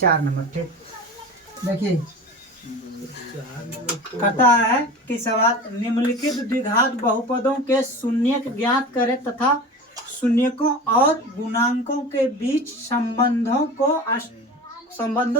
4 number. ठीक, देखिए कहता है कि सवाल निम्नलिखित द्विघात बहुपदों के शून्यक ज्ञात करें तथा शून्यकों और गुणांकों के बीच संबंधों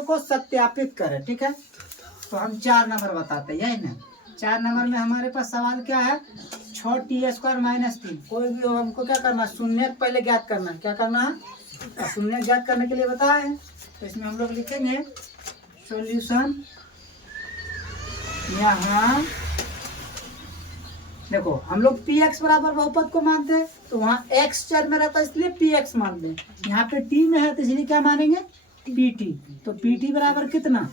को सत्यापित करें। ठीक है, तो हम 4 नंबर बताते हैं, यही ना। 4 नंबर में हमारे पास सवाल क्या है, 6t² - 3 कोई भी हो, हमको क्या करना है, शून्यक पहले ज्ञात करना है। क्या करना है, शून्यक ज्ञात करने के लिए बताया है। तो इसमें हम लोग लिखेंगे सॉल्यूशन। यहाँ देखो हम लोग px बराबर बहुपद को मानते हैं, तो वहाँ x चर में रहता है इसलिए px मान लें। यहाँ पे t में है तो इसलिए क्या मानेंगे, pt। तो pt बराबर कितना,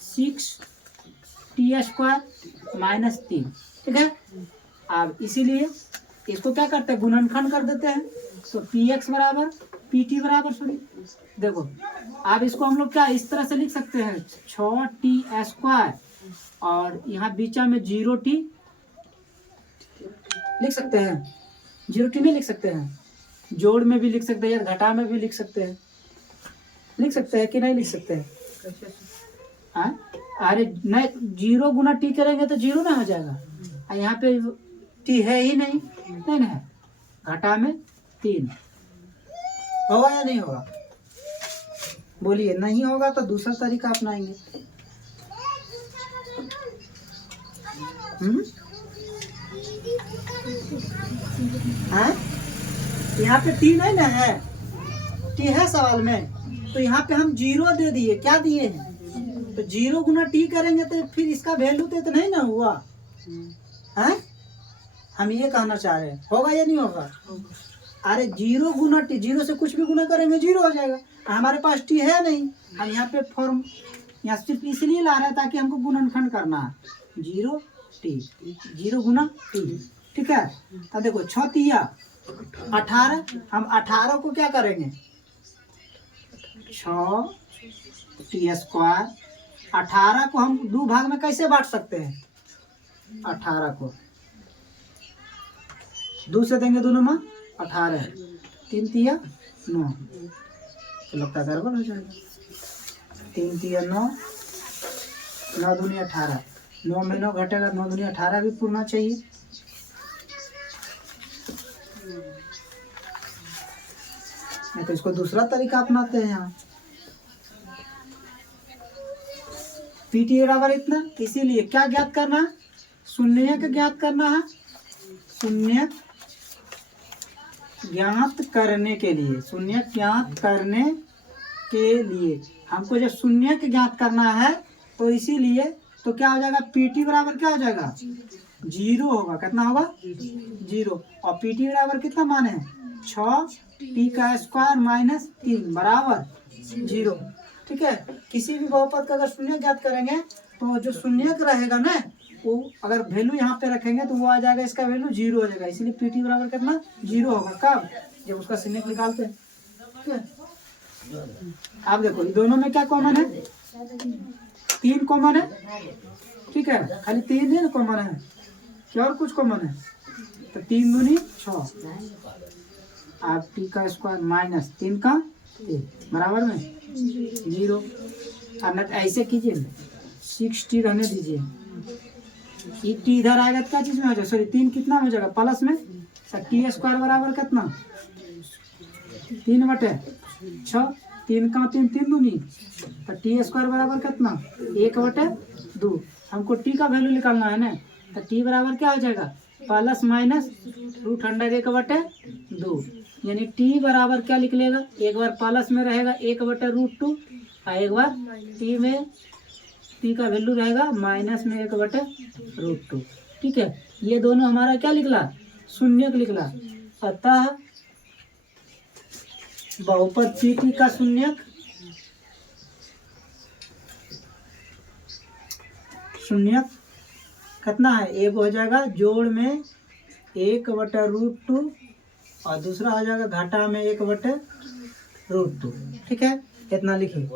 6t² - 3। ठीक है, अब इसीलिए इसको क्या करते हैं, गुणनखंड कर देते हैं। तो px बराबर pt बराबर सॉरी देखो, अब इसको हम लोग क्या इस तरह से लिख सकते हैं, 6t² और यहाँ बीचा में 0t लिख सकते हैं। 0t नहीं लिख सकते हैं, जोड़ में भी लिख सकते हैं या घटा में भी लिख सकते हैं। लिख सकते हैं कि नहीं लिख सकते हैं? अरे नहीं, 0 गुना t करेंगे तो 0 ना हो जाएगा। यहाँ पे t है ही नहीं, नहीं है, घटा में 3 होगा या नहीं होगा, बोलिए। नहीं होगा तो दूसरा तरीका अपनाएंगे। यहाँ पे t नहीं ना है, t है सवाल में, तो यहाँ पे हम 0 दे दिए। क्या दिए हैं, तो 0 गुना t करेंगे तो फिर इसका वैल्यू तो नहीं ना हुआ है। हम ये कहना चाह रहे हैं, होगा या नहीं होगा? अरे 0 गुना t, 0 से कुछ भी गुना करेंगे 0 हो जाएगा। हमारे पास t है नहीं, हम यहाँ पे फॉर्म यहाँ सिर्फ इसलिए ला रहे हैं ताकि हमको गुणनखंड करना है। 0t, 0 गुना t। ठीक है, तो देखो 6 तिया 18, हम 18 को क्या करेंगे, 6t²। 18 को हम 2 भाग में कैसे बांट सकते हैं, 18 को 2 से देंगे, दोनों में 18, 3 तिया 9, तो लगता गड़बड़ हो जाएगा। 3 तिया 9, 9 दूनी 18, 9 में 9 घटेगा, 9 दूनी 18 भी पूरना चाहिए। नहीं तो इसको दूसरा तरीका अपनाते हैं। यहाँ pt बराबर इतना, इसीलिए क्या ज्ञात करना है, शून्यक ज्ञात करना है। शून्यक ज्ञात करने के लिए, शून्यक ज्ञात करने के लिए हमको जब शून्यक ज्ञात करना है तो इसीलिए तो क्या हो जाएगा, pt बराबर क्या हो जाएगा, 0 होगा। कितना होगा, 0। और pt बराबर कितना माने हैं, 6t² - 3 बराबर 0। ठीक है, किसी भी बहुपद का अगर शून्य ज्ञात करेंगे तो जो शून्यक रहेगा ना, वो अगर वैल्यू यहाँ पे रखेंगे तो वो आ जाएगा, इसका वैल्यू 0 हो जाएगा। इसीलिए pt बराबर कितना, 0 होगा। कब, जब उसका शून्यक निकालते हैं। ठीक है, आप देखो दोनों में क्या कॉमन है, 3 कॉमन है। ठीक है, खाली 3 है ना कॉमन है, क्या और कुछ कॉमन है, तो 3 दूनी 6, आप t² - 3 का 3 बराबर में 0। अब ऐसे कीजिए, 6t रहने दीजिए, ये t इधर आएगा तो क्या चीज में हो जाएगा, सॉरी 3 कितना हो जाएगा, प्लस में t² बराबर कितना, 3/6, 3 का 3, 3 दूनी, तो t² बराबर कितना, 1/2। हमको t का वैल्यू निकालना है ना, तो t बराबर क्या हो जाएगा, प्लस माइनस √1/2। यानी t बराबर क्या निकलेगा, एक बार प्लस में रहेगा 1/√2 और एक बार t में t का वैल्यू रहेगा माइनस में 1/√2। ठीक है, ये दोनों हमारा क्या निकला, शून्यक निकला। अतः बहुपद pt का शून्यक कितना है, एक हो जाएगा जोड़ में 1/√2 और दूसरा हो जाएगा घाटा में 1/√2। ठीक है, इतना लिखिए।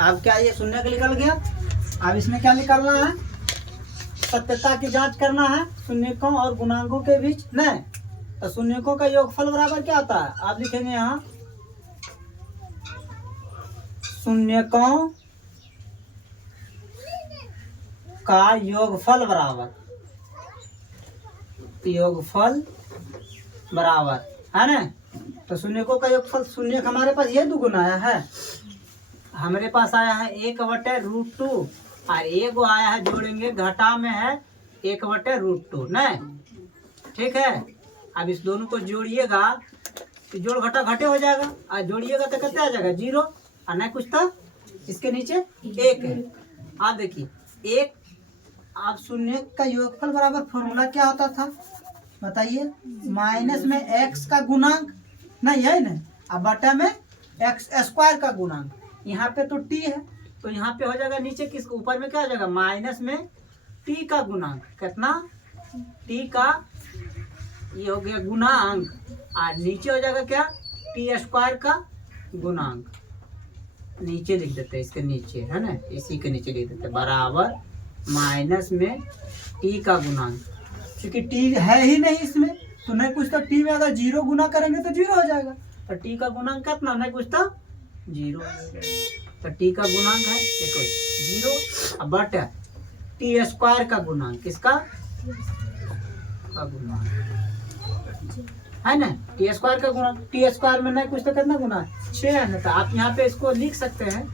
अब क्या ये शून्य का निकल गया, अब इसमें क्या निकालना है, सत्यता की जांच करना है शून्यकों और गुणांकों के बीच। नहीं, तो शून्यकों का योगफल बराबर क्या होता है? आप लिखेंगे यहाँ शून्यकों का योगफल बराबर, योगफल बराबर है ना। तो शून्यकों का योगफल, शून्य हमारे पास ये दुगुना आया है, हमारे पास आया है 1/√2 और एक वो आया है जोड़ेंगे घटा में है 1/√2 न, ठीक है। अब इस दोनों को जोड़िएगा तो जोड़ घटा घटे हो जाएगा, और जोड़िएगा तो कितना आ जाएगा 0, और नहीं कुछ था इसके नीचे 1 है। आप देखिए एक, आप शून्य का योगफल बराबर फॉर्मूला क्या होता था बताइए? माइनस में x का गुणांक नहीं है ना, अब बटा में x² का गुणांक। यहाँ पे तो t है तो यहाँ पे हो जाएगा नीचे किस ऊपर में क्या हो जाएगा? माइनस में t का गुणांक, कितना t का ये हो गया गुणांक, और नीचे हो जाएगा क्या? t² का गुणांक। नीचे लिख देते हैं, इसके नीचे है ना, इसी के नीचे लिख देते हैं बराबर माइनस में t का गुणांक, क्योंकि t है ही नहीं इसमें तो नहीं कुछ तो t में अगर 0 गुना करेंगे तो 0 हो जाएगा, तो t का गुणांक कितना? नहीं कुछ तो 0, तो t का गुणांक है देखो 0, अब बटा t² का गुणांक, किसका का गुणांक है ना, t² का गुणांक। t² में नहीं कुछ तो कितना गुना 6 है ना, तो आप यहाँ पे इसको लिख सकते हैं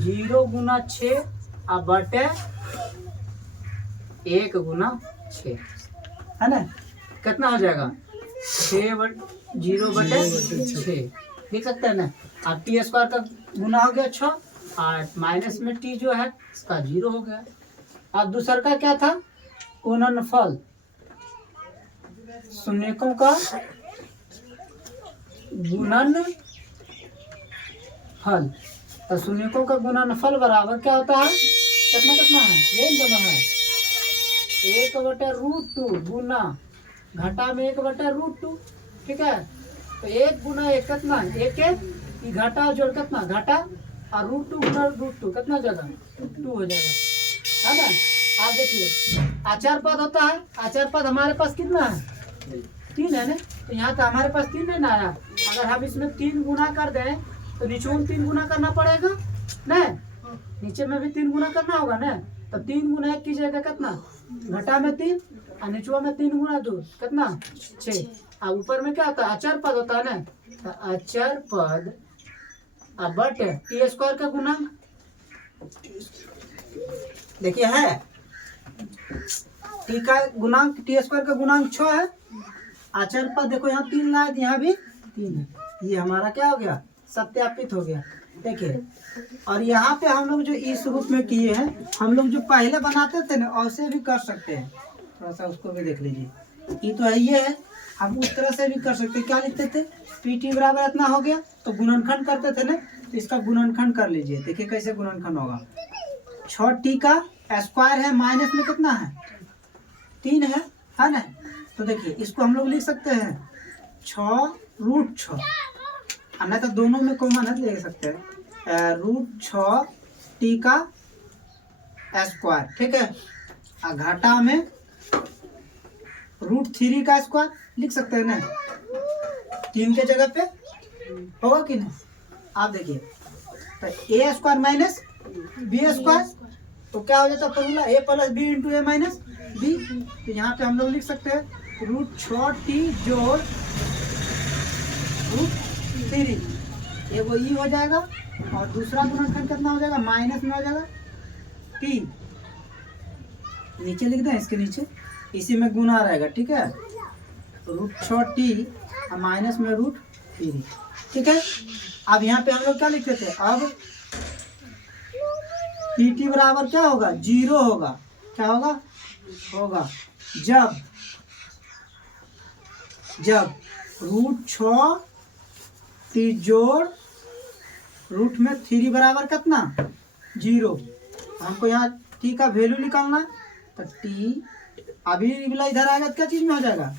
0 गुना 6 अब बटे 1 गुना 6 है ना, कितना हो जाएगा 0/6 लिख सकते हैं ना। अब t² का गुना हो गया 6 और माइनस में t जो है इसका 0 हो गया। अब दूसरा का क्या था? गुणनफल, शून्यकों का गुणनफल। तो शून्यकों का गुणनफल बराबर क्या होता है? कितना कितना है? ये दोनों है 1/√2 गुना घटा में 1/√2, ठीक है। तो 1 गुना 1 कितना? 1 घटा जोड़ कितना? घटा और √2 गुना √2 कितना जगह 2 हो जाएगा, है ना। आप देखिए आचार पद होता है, आचार पद हमारे पास कितना है? 3 है ना, तो यहाँ तो हमारे पास 3 नहीं ना आया। अगर हम इसमें 3 गुना कर दें तो नीचे में 3 गुना करना पड़ेगा ना, नीचे में भी 3 गुना करना होगा ना। तो 3 गुना 1 कीजिएगा कितना? घटा में 3 और नीचवा में 3 गुना 2 कितना? 6। अब ऊपर में क्या होता है? अचर पद होता है ना, तो अचर पद अब बटे t² का गुणांक देखिए है, t का गुणांक t² का गुणांक 6 है। अचर पद देखो यहाँ 3 लाए, यहाँ भी 3 है, ये हमारा क्या हो गया? सत्यापित हो गया। देखिए और यहाँ पे हम लोग जो इस रूप में किए हैं, हम लोग जो पहले बनाते थे ना वैसे भी कर सकते हैं, थोड़ा सा उसको भी देख लीजिए। ये तो है, ये है, हम उस तरह से भी कर सकते हैं। क्या लिखते थे? pt बराबर इतना हो गया तो गुणनखंड करते थे ना, तो इसका गुणनखंड कर लीजिए। देखिए कैसे गुणनखंड होगा। 6t का स्क्वायर है, माइनस में कितना है? 3 है ना। तो देखिए इसको हम लोग लिख सकते हैं 6√6, नहीं तो दोनों में कॉमन है ले सकते हैं √6t का स्क्वायर, ठीक है। और घाटा में √3 का स्क्वायर लिख सकते हैं ना, 3 के जगह पे होगा कि नहीं। आप देखिए तो a² माइनस b², तो क्या हो जाता है formula? a + b × a - b। तो यहाँ पे हम लोग लिख सकते हैं √6t जोड़ √3, एगो ई हो जाएगा और दूसरा गुणनखंड कितना हो जाएगा? माइनस में हो जाएगा t, नीचे लिख दें, इसके नीचे इसी में गुना रहेगा, ठीक है। √6t और माइनस में √3, ठीक है। अब यहाँ पे हम लोग क्या लिखते थे? अब pt बराबर क्या होगा? 0 होगा। क्या होगा? होगा जब √6t जोड़ रूट में 3 बराबर कितना? 0। हमको यहाँ t का वैल्यू निकालना है, तो t अभी इधर आएगा तो क्या चीज में हो जाएगा?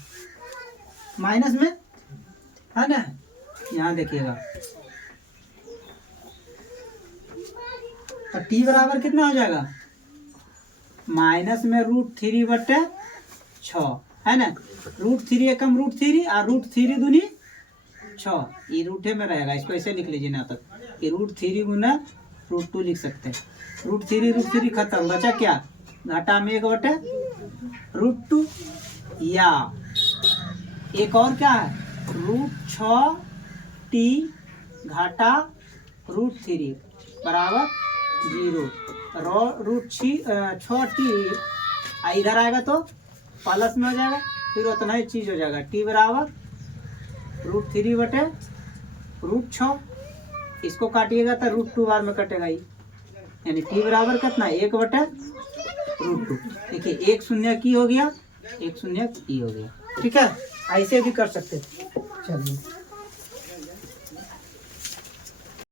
माइनस में, है ना। यहाँ देखिएगा तो t बराबर कितना हो जाएगा? माइनस में √3/6 है ना। √3 एकम √3 और √3 दूनी 6, ये रूठे में रहेगा, इसको ऐसे लिख लीजिए ना तक कि √3 गुना √2 लिख सकते हैं। √3 खत्म, बचा क्या, घाटा में 1 बटे √2, या एक और क्या है √6t घाटा √3 बराबर 0। √6t इधर आएगा तो प्लस में हो जाएगा, फिर उतना ही चीज हो जाएगा, t बराबर √3 बटे √6, इसको काटिएगा तो √2 बार में कटेगा ही, यानी t बराबर कितना 1 बटे √2। देखिए 1 शून्य की हो गया, 1 शून्य की हो गया, ठीक है। ऐसे भी कर सकते हैं। चलिए